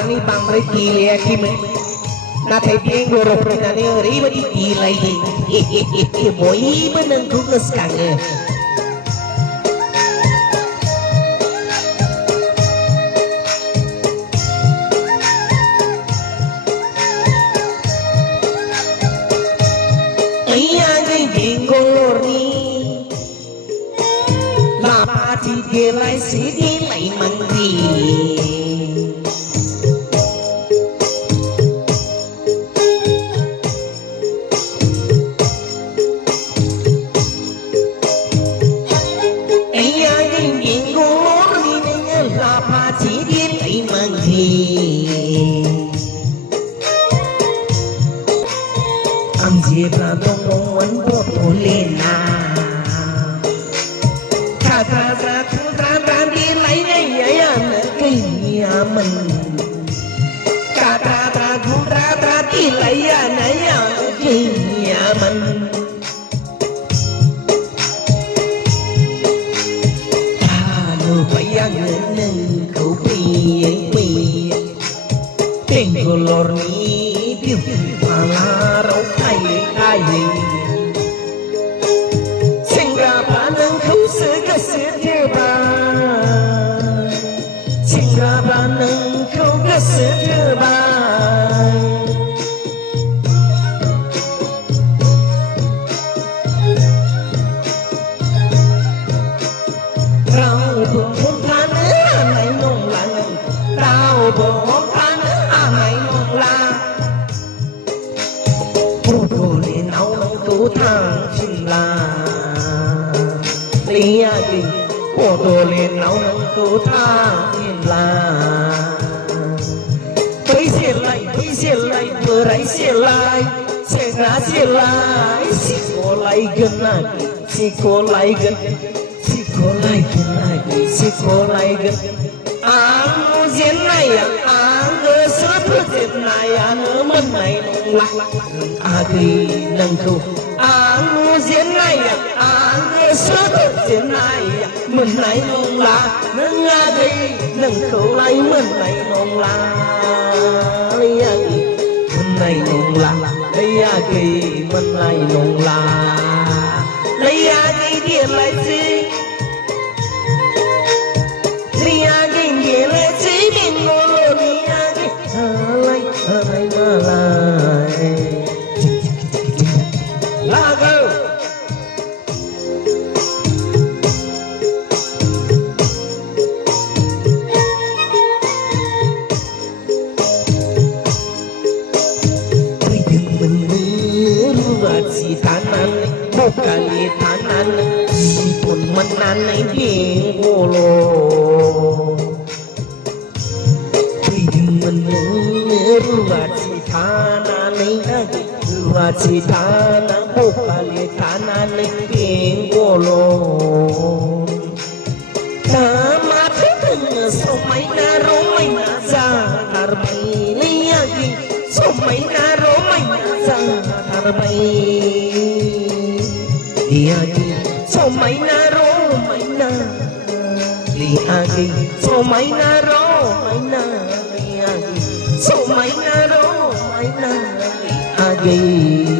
nani bangrai gile kimi na thai pieng gorok nani ribadi gilai moi benang kukus kange dia lai si dia lai mandi ayah ingin ngor ni dengan lapa si dia lai mandi ang jebla dong dong wan bot olena mình ta ta ta thu ta ta đi lấy này khi nhà mình ta nur phải ăn nên khẩu bì tình của lor ní tiêu mà la rau thay ai sinh ra ba nâng khẩu sữa cái sữa theo ba ba nâng khâu cái sữa thứ ba rau buông hôn than này nông là rau buông hôn than này nông là cô cô liền áo nông tú thang chim là đi đi cô cô liền áo nông tú thang la bây giờ lại vừa ấy giờ lại sẽ ra giờ lại si cô lại gần này si cô lại gần si cô lại gần này si cô lại gần anh diễn này anh ở sớt diễn này anh ở mình này lạc thì nâng thu anh diễn này anh ở sớt diễn này mình này nông là nâng đi nâng khẩu lấy mình này nông là lấy mình này nông là lấy kỳ mình này nông là lấy kỳ địa lại gì lấy kỳ địa lại gì mình ngồi lấy mà lại là go kali tanan si pun menanai bingolo pidin menuru si tananai lagi si tanah kali tananai bingolo nama tengah somai naromai nazar bili lagi somai naromai nazar bili dia đi so mấy na rô mấy na li agi so mấy na rô mấy na li agi so mấy na rô mấy na li agi